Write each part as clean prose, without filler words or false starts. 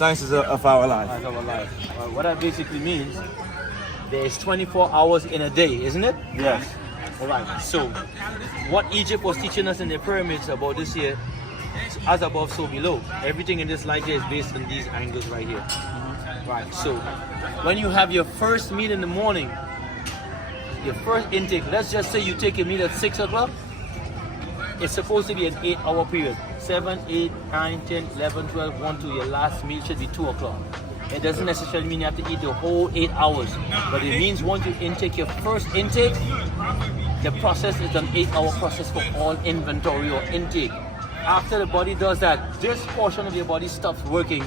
sciences of our life. Science of our life. What that basically means, there's 24 hours in a day, isn't it? Yes. All right. So, what Egypt was teaching us in the pyramids about this here, as above, so below. Everything in this life here is based on these angles right here. Right. So, when you have your first meal in the morning, your first intake, let's just say you take a meal at 6 o'clock, it's supposed to be an 8-hour period. 7, 8, 9, 10, 11, 12, 1, 2. Your last meal should be 2 o'clock. It doesn't necessarily mean you have to eat the whole 8 hours, but it means once you intake your first intake, the process is an 8-hour process for all inventory or intake. After the body does that, this portion of your body stops working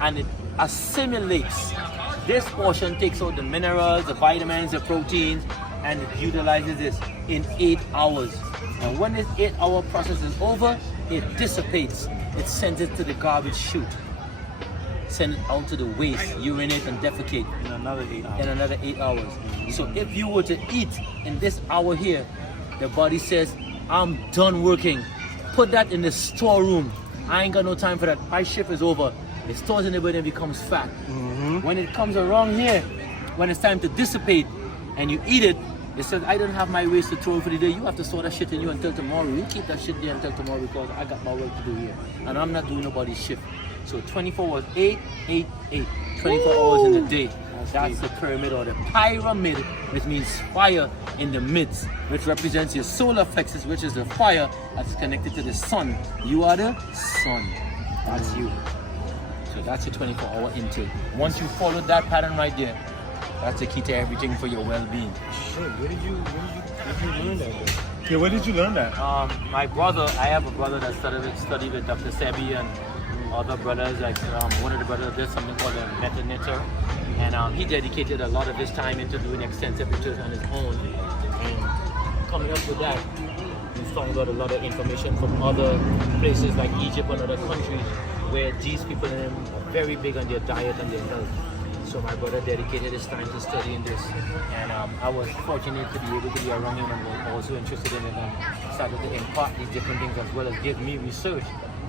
and it assimilates. This portion takes out the minerals, the vitamins, the proteins, and it utilizes this in 8 hours. And when this 8-hour process is over, it dissipates. It sends it to the garbage chute. Send it out to the waste, urinate and defecate In another 8 hours. in another 8 hours. So if you were to eat in this hour here, the body says, I'm done working. Put that in the storeroom. I ain't got no time for that. My shift is over. It stores in the body and becomes fat. When it comes around here, when it's time to dissipate and you eat it, it says, I don't have my waste to throw for the day. You have to store that shit in you until tomorrow. You keep that shit there until tomorrow because I got my work to do here. And I'm not doing nobody's shift. So 24 was 8, 8, 8. 24 hours in a day. That's the pyramid or the pyramid, which means fire in the midst, which represents your solar plexus, which is the fire that's connected to the sun. You are the sun. That's you. So that's your 24-hour intake. Once you follow that pattern right there, that's the key to everything for your well-being. Shit, where did you learn that? Yeah, where did you learn that? My brother, I have a brother that studied with Dr. Sebi and other brothers. Like one of the brothers did something called a method knitter, and he dedicated a lot of his time into doing extensive research on his own. And coming up with that, we found out a lot of information from other places like Egypt and other countries where these people in them are very big on their diet and their health. So my brother dedicated his time to studying this, and I was fortunate to be able to be around him and was also interested in it and started to impart these different things as well as give me research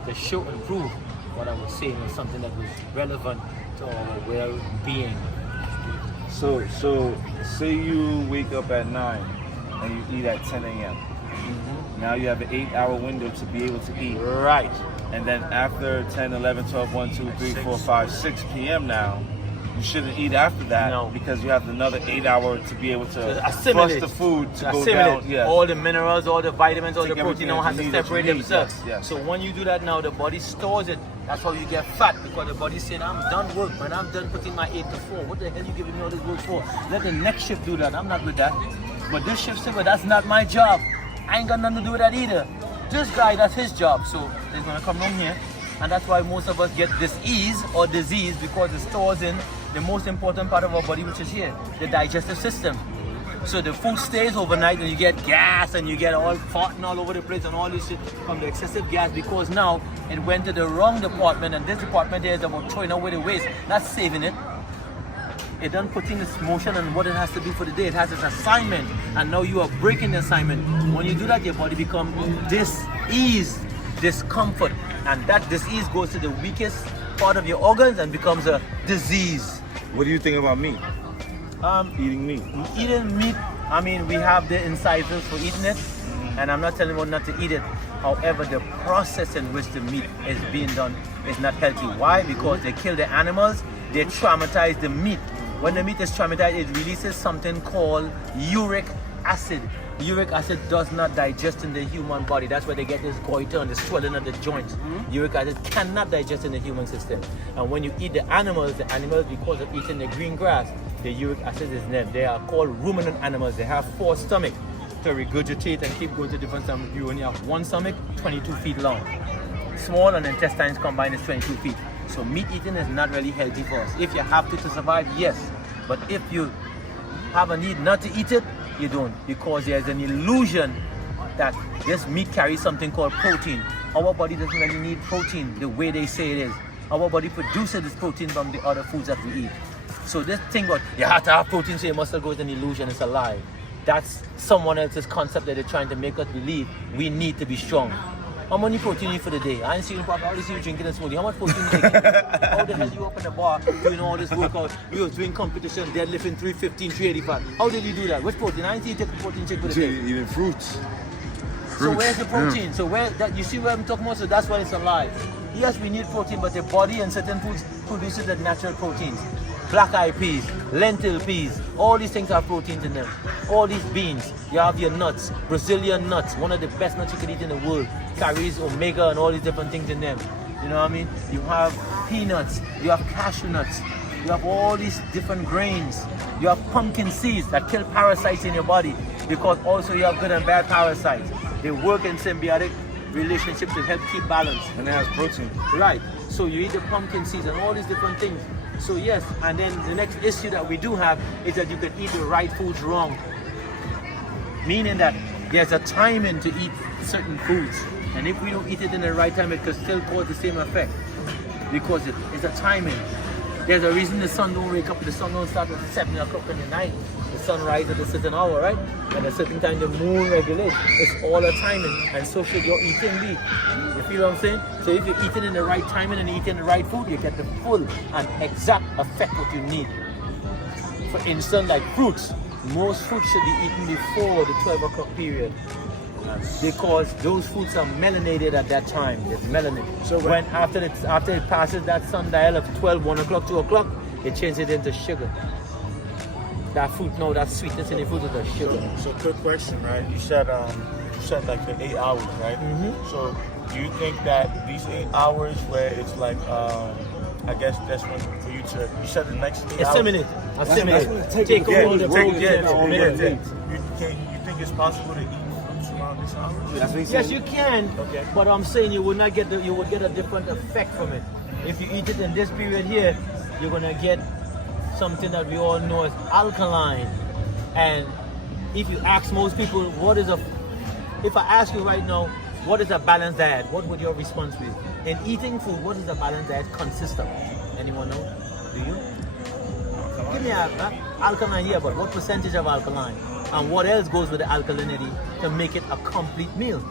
to show and prove what I was saying was something that was relevant to our well-being. So say you wake up at 9 and you eat at 10 a.m. Now you have an 8-hour window to be able to eat. Right. And then after 10, 11, 12, 1, 2, 3, 4, 5, 6 p.m. now, you shouldn't eat after that because you have another 8 hour to be able to assimilate flush the food to go assimilate down. Yeah. All the minerals, all the vitamins, all the Take protein everything don't have that to you need, separate that you need. themselves. Yes. So when you do that now, the body stores it. That's how you get fat, because the body's saying, I'm done work, man. I'm done putting my 8 to 4. What the hell are you giving me all this work for? Let the next shift do that. I'm not with that. But this shift said, but that's not my job. I ain't got nothing to do with that either. This guy, that's his job. So he's gonna come down here. And that's why most of us get disease or disease, because it stores in the most important part of our body, which is here, the digestive system. So the food stays overnight and you get gas and you get all farting all over the place and all this shit from the excessive gas, because now it went to the wrong department, and this department here is about throwing away the waste, not saving it. It done putting its motion on what it has to do for the day. It has its assignment, and now you are breaking the assignment. When you do that, your body becomes dis-ease, discomfort, and that disease goes to the weakest part of your organs and becomes a disease. What do you think about meat? Eating meat. Eating meat, I mean, we have the incisors for eating it, and I'm not telling you not to eat it. However, the process in which the meat is being done is not healthy. Why? Because they kill the animals, they traumatize the meat. When the meat is traumatized, it releases something called uric acid. Uric acid does not digest in the human body. That's where they get this goiter and the swelling of the joints. Uric acid cannot digest in the human system. And when you eat the animals, because of eating the green grass, the uric acid is in them. They are called ruminant animals. They have 4 stomachs to regurgitate and keep going to different stomachs. You only have 1 stomach, 22 feet long. Small, and intestines combined is 22 feet. So meat eating is not really healthy for us. If you have to survive, yes. But if you have a need not to eat it, you don't, because there's an illusion that this meat carries something called protein. Our body doesn't really need protein the way they say it is. Our body produces this protein from the other foods that we eat. So this thing about you have to have protein so your muscle grows, an illusion, it's a lie. That's someone else's concept that they're trying to make us believe we need to be strong. How many protein you eat for the day? I ain't seen you, Papa. I only see you drinking and smoking. How much protein you taking? How the hell you in the bar doing all this workout. You was doing competition, deadlifting 315, 385. How did you do that? Which protein? I didn't see you take a protein shake for the day. Eating fruits. So where's the protein? So where that you see where I'm talking about? So that's why it's alive. Yes, we need protein, but the body and certain foods produces the natural proteins. Black eyed peas, lentil peas, all these things have proteins in them. All these beans, you have your nuts, Brazilian nuts, one of the best nuts you can eat in the world. Carries omega and all these different things in them. You know what I mean? You have peanuts, you have cashew nuts, you have all these different grains. You have pumpkin seeds that kill parasites in your body, because also you have good and bad parasites. They work in symbiotic relationship to help keep balance. And it has protein. Right. So you eat the pumpkin seeds and all these different things. So yes, and then the next issue that we do have is that you can eat the right foods wrong. Meaning that there's a timing to eat certain foods. And if we don't eat it in the right time, it could still cause the same effect. Because it's a timing. There's a reason the sun don't wake up, the sun don't start at 7 o'clock in the night. The sun rises at a certain hour, right? At a certain time the moon regulates. It's all a timing, and so should your eating be. You feel what I'm saying? So if you're eating in the right timing and eating the right food, you get the full and exact effect what you need. For instance, like fruits. Most fruits should be eaten before the 12 o'clock period. Because those fruits are melanated at that time. There's melanin. So when after it passes that sundial of 12, 1 o'clock, 2 o'clock, it changes it into sugar. That fruit, no, that sweetness in the fruit is the sugar. So quick question, right? You said like for 8 hours, right? Mm-hmm. So do you think that these 8 hours where it's like I guess that's when for you to you said the next 8 hours. Assimilate. Take all the protein. You think it's possible to eat fruits around this hour? Yes, you can. Okay. But I'm saying you would not get you would get a different effect from it. If you eat it in this period here, you're gonna get something that we all know as alkaline. And if you ask most people if I ask you right now, what is a balanced diet? What would your response be? In eating food, what does a balanced diet consist of? Anyone know? Do you? Give me alkaline here, but what percentage of alkaline? And what else goes with the alkalinity to make it a complete meal?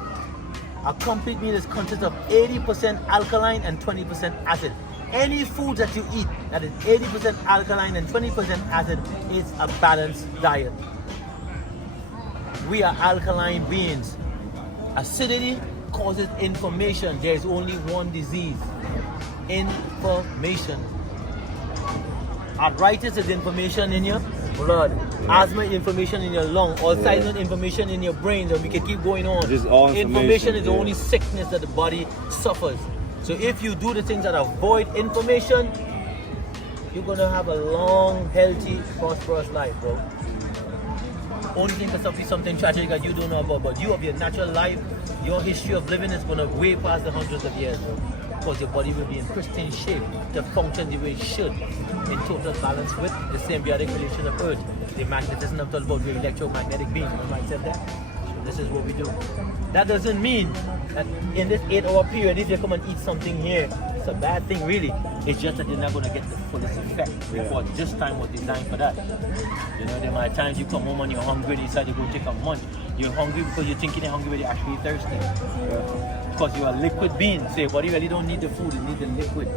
A complete meal consists of 80% alkaline and 20% acid. Any food that you eat that is 80% alkaline and 20% acid is a balanced diet. We are alkaline beings. Acidity causes inflammation. There is only one disease: inflammation. Arthritis is inflammation in your blood. Asthma is inflammation in your lung. Alzheimer's inflammation in your brain. And we can keep going on. Just all inflammation is the only sickness that the body suffers. So if you do the things that avoid inflammation, you're gonna have a long, healthy, prosperous life, bro. Only thing that's be something tragic that you don't know about, but you have your natural life, your history of living is gonna way past the hundreds of years, bro. Because your body will be in pristine shape to function the way it should, in total balance with the symbiotic relation of Earth. The magnetism I'm talking about, the electromagnetic being. Remember I said that? This is what we do. That doesn't mean that in this 8 hour period, if you come and eat something here, it's a bad thing really. It's just that you're not going to get the fullest effect because this time was designed for that. You know, there might be times you come home and you're hungry, you decide to go take a munch. You're hungry because you're thinking you're hungry, but you're actually thirsty. Because you're a liquid being, so your body really don't need the food, it needs the liquid.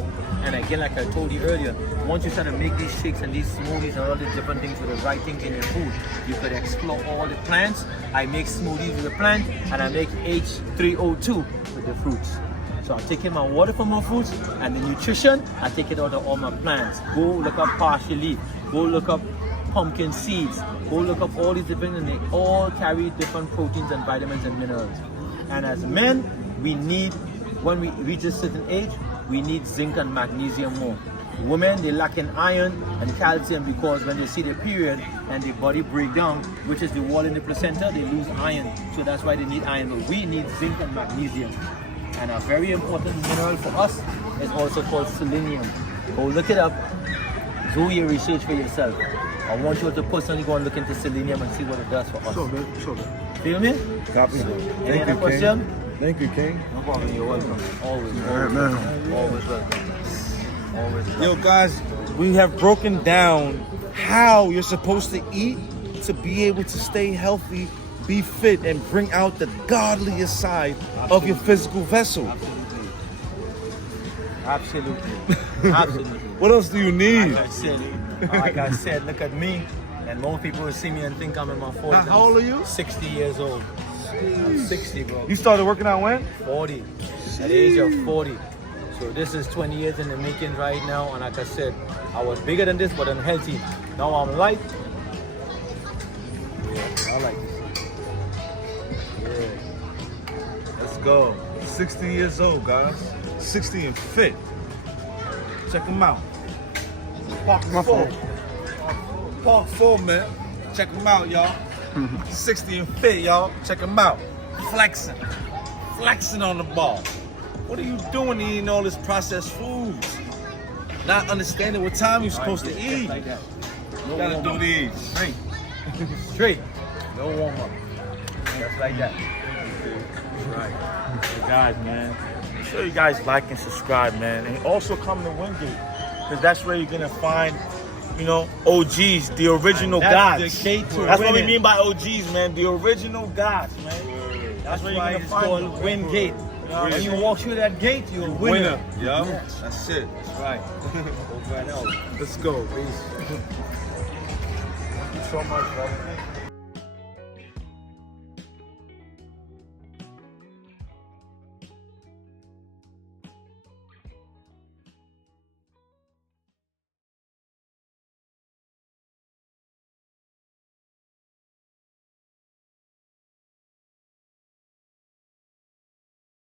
And again, like I told you earlier, once you start to make these shakes and these smoothies and all these different things with the right things in your food, you could explore all the plants. I make smoothies with the plant, and I make H3O2 with the fruits. So I'm taking my water from my fruits and the nutrition, I take it out of all my plants. Go look up parsley leaf, go look up pumpkin seeds, go look up all these different, and they all carry different proteins and vitamins and minerals. And as men, we need, when we reach a certain age, we need zinc and magnesium more. Women, they lack in iron and calcium because when they see their period and their body break down, which is the wall in the placenta, they lose iron. So that's why they need iron. But we need zinc and magnesium. And a very important mineral for us is also called selenium. Go look it up. Do your research for yourself. I want you to personally go and look into selenium and see what it does for us. Sure, man. Sure, man. Feel me? Copy. Any other question? Thank you, King. No problem. You're welcome. Always. All right, man. Always welcome. Always welcome. Yo, guys, we have broken down how you're supposed to eat to be able to stay healthy, be fit, and bring out the godliest side of your physical vessel. Absolutely. Absolutely. What else do you need? Like I said, look at me. And most people will see me and think I'm in my 40s. How old are you? 60 years old. I'm 60, bro. You started working out when? 40. At the age of 40. So this is 20 years in the making right now. And like I said, I was bigger than this, but unhealthy. Now I'm light. Yeah, I like this. Yeah. Let's go. 60 years old, guys. 60 and fit. Check him out. Park 4. Park 4, man. Check him out, y'all. 60 and fit, y'all. Check him out. Flexing. Flexing on the ball. What are you doing eating all this processed foods? Not understanding what time you're supposed to eat. Like that. You gotta do these. Straight. Straight. No warm up. Just like that. Right. So guys, man, make sure you guys like and subscribe, man. And also come to Wingate, because that's where you're gonna find, you know, OGs, the original That's gods. the key to That's what we winning. mean by OGs, man. The original gods, man. That's where why you're it's gonna find called them. Win Gate. When you walk through that gate, you're a winner. Yo, that's it. That's right. Over and out. Let's go. Thank you so much, brother.